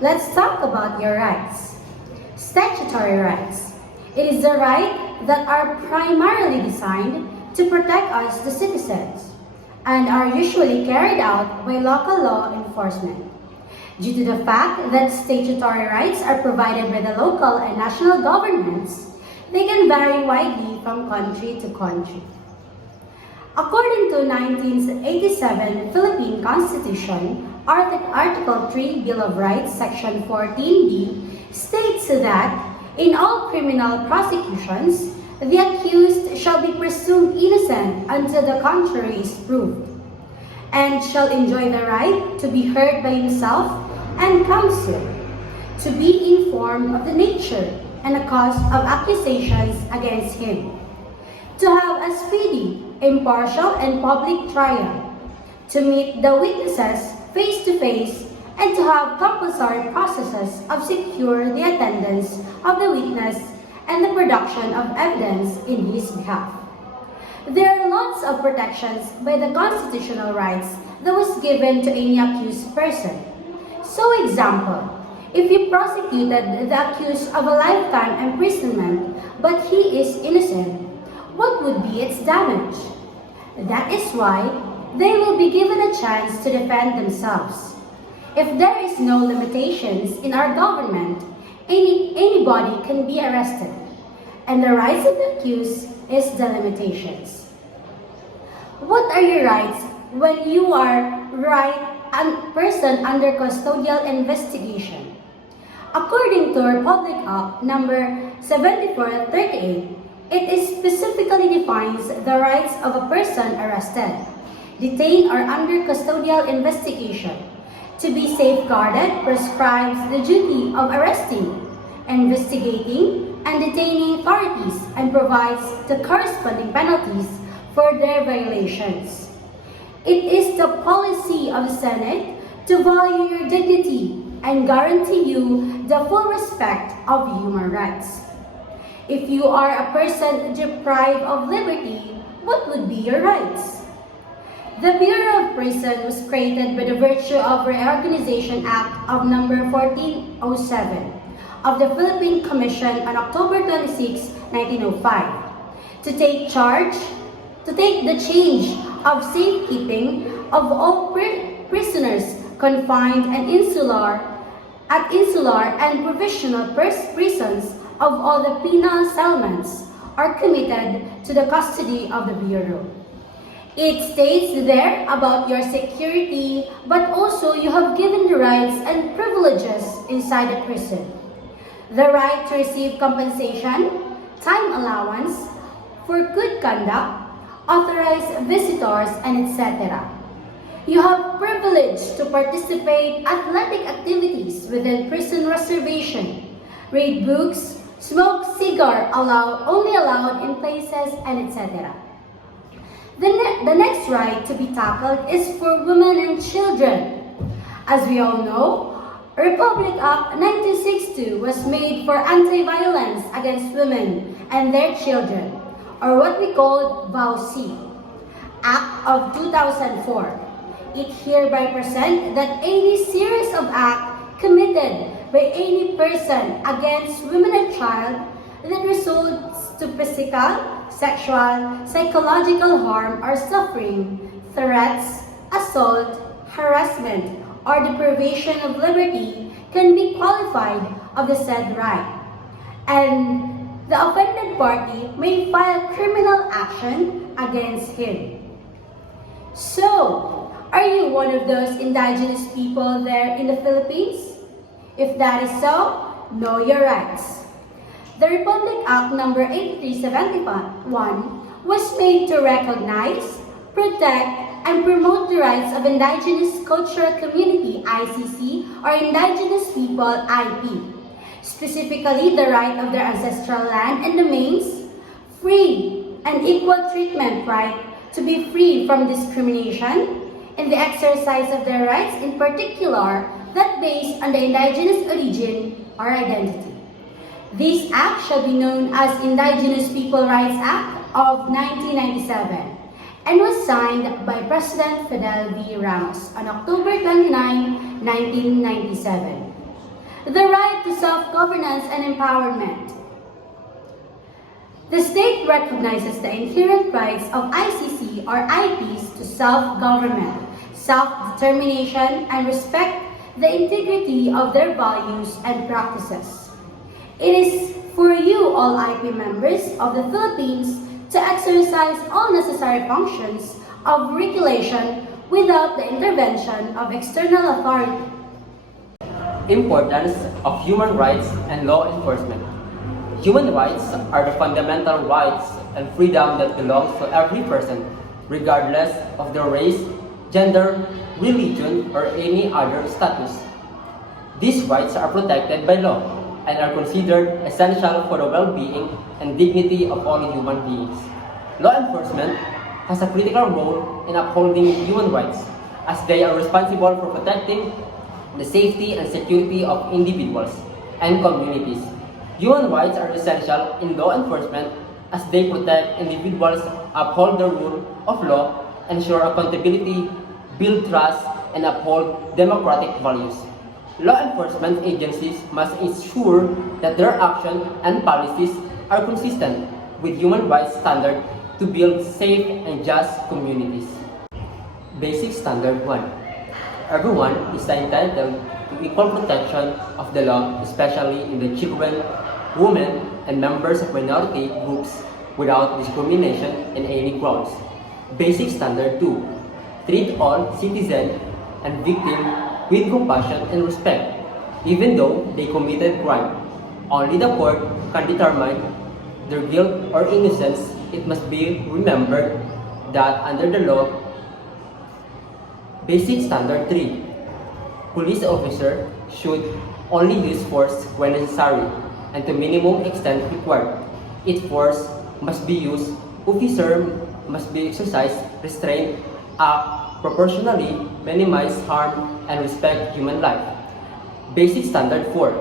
Let's talk about your rights. Statutory rights. It is the right that are primarily designed to protect us, the citizens, and are usually carried out by local law enforcement. Due to the fact that statutory rights are provided by the local and national governments, they can vary widely from country to country. According to 1987 Philippine Constitution, Article 3 Bill of Rights, Section 14B, states that in all criminal prosecutions, the accused shall be presumed innocent until the contrary is proved, and shall enjoy the right to be heard by himself and counsel, to be informed of the nature and the cause of accusations against him, to have a speedy, impartial, and public trial, to meet the witnesses face to face, and to have compulsory processes of secure the attendance of the witness and the production of evidence in his behalf. There are lots of protections by the constitutional rights that was given to any accused person. So example, if you prosecuted the accused of a lifetime imprisonment but he is innocent, what would be its damage? That is why they will be given a chance to defend themselves. If there is no limitations in our government, anybody can be arrested, and the rights of the accused is the limitations. What are your rights when you are a person under custodial investigation? According to Republic Act number 7438, it specifically defines the rights of a person arrested, detained, or under custodial investigation. To be safeguarded prescribes the duty of arresting, investigating, and detaining authorities, and provides the corresponding penalties for their violations. It is the policy of the Senate to value your dignity and guarantee you the full respect of human rights. If you are a person deprived of liberty, what would be your rights? The Bureau of Prison was created by the virtue of Reorganization Act of number 1407 of the Philippine Commission on October 26, 1905, to take the charge of safekeeping of all prisoners confined and insular and provisional prisons of all the penal settlements are committed to the custody of the Bureau. It states there about your security, but also you have given the rights and privileges inside the prison. The right to receive compensation, time allowance for good conduct, authorized visitors, and etc. You have privilege to participate athletic activities within prison reservation, read books, smoke cigar only allowed in places, and etc. The next right to be tackled is for women and children. As we all know, Republic Act 1962 was made for anti-violence against women and their children, or what we call VAUC, Act of 2004. It hereby presents that any series of acts committed by any person against women and child that results to physical, sexual, psychological harm or suffering, threats, assault, harassment, or deprivation of liberty can be qualified of the said right, and the offended party may file criminal action against him. So, are you one of those indigenous people there in the Philippines? If that is so, know your rights. The Republic Act number 8371 was made to recognize, protect, and promote the rights of Indigenous Cultural Community (ICC) or Indigenous People (IP), specifically the right of their ancestral land and domains, free and equal treatment right to be free from discrimination, in the exercise of their rights, in particular that based on the indigenous origin or identity. This act shall be known as Indigenous People Rights Act of 1997 and was signed by President Fidel V. Ramos on October 29, 1997. the right to self-governance and empowerment. The state recognizes the inherent rights of ICC or IPs to self-government, self-determination, and respect the integrity of their values and practices. It is for you, all IP members of the Philippines, to exercise all necessary functions of regulation without the intervention of external authority. Importance of human rights and law enforcement. Human rights are the fundamental rights and freedom that belongs to every person, regardless of their race, gender, religion, or any other status. These rights are protected by law and are considered essential for the well-being and dignity of all human beings. Law enforcement has a critical role in upholding human rights, as they are responsible for protecting the safety and security of individuals and communities. Human rights are essential in law enforcement as they protect individuals, uphold the rule of law, ensure accountability, build trust, and uphold democratic values. Law enforcement agencies must ensure that their actions and policies are consistent with human rights standards to build safe and just communities. Basic Standard 1. Everyone is entitled to equal protection of the law, especially in the children, women, and members of minority groups without discrimination in any grounds. Basic Standard 2. Treat all citizens and victims with compassion and respect, even though they committed crime. Only the court can determine their guilt or innocence. It must be remembered that under the law, Basic Standard 3. Police officer should only use force when necessary and to minimum extent required. Its force must be used. Officer must be exercised restraint, act proportionally, minimize harm, and respect human life. Basic Standard 4.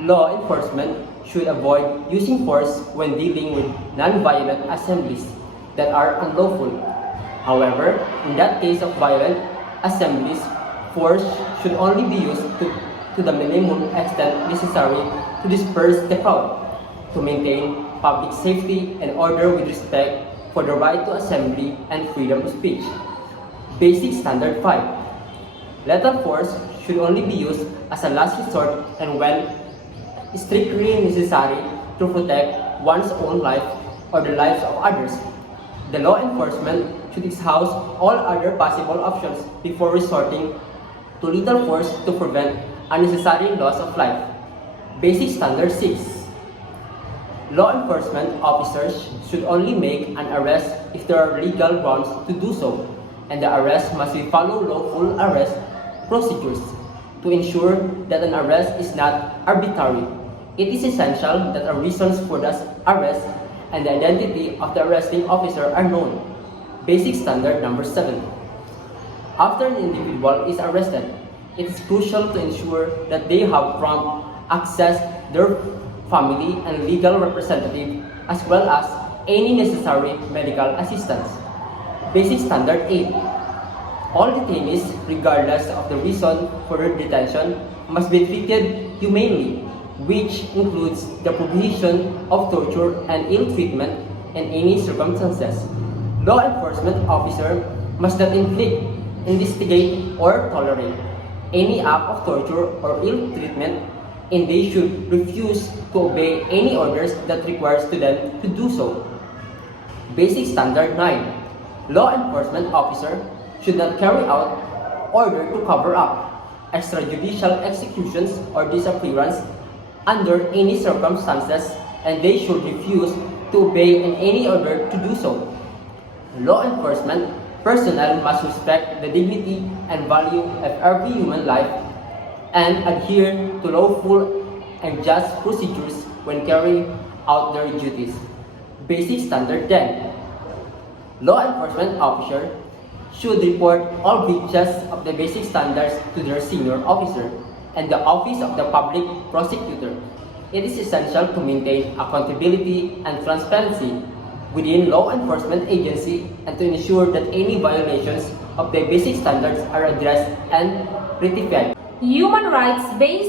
Law enforcement should avoid using force when dealing with non-violent assemblies that are unlawful. However, in that case of violent assemblies, force should only be used to the minimum extent necessary to disperse the crowd, to maintain public safety and order with respect for the right to assembly and freedom of speech. Basic Standard 5. Lethal force should only be used as a last resort and when strictly necessary to protect one's own life or the lives of others. The law enforcement should exhaust all other possible options before resorting to lethal force to prevent unnecessary loss of life. Basic Standard 6. Law enforcement officers should only make an arrest if there are legal grounds to do so, and the arrest must be follow lawful arrest procedures to ensure that an arrest is not arbitrary. It is essential that the reasons for the arrest and the identity of the arresting officer are known. Basic Standard number 7. After an individual is arrested, it is crucial to ensure that they have prompt access to their family and legal representative as well as any necessary medical assistance. Basic Standard 8. All detainees, regardless of the reason for their detention, must be treated humanely, which includes the prohibition of torture and ill treatment in any circumstances. Law enforcement officer must not inflict, investigate, or tolerate any act of torture or ill treatment, and they should refuse to obey any orders that requires to them to do so. Basic Standard 9. Law enforcement officer should not carry out order to cover up extrajudicial executions or disappearance under any circumstances, and they should refuse to obey in any order to do so. Law enforcement personnel must respect the dignity and value of every human life and adhere to lawful and just procedures when carrying out their duties. Basic Standard 10. Law enforcement officer should report all breaches of the basic standards to their senior officer and the Office of the Public Prosecutor. It is essential to maintain accountability and transparency within law enforcement agency and to ensure that any violations of the basic standards are addressed and rectified. Human rights based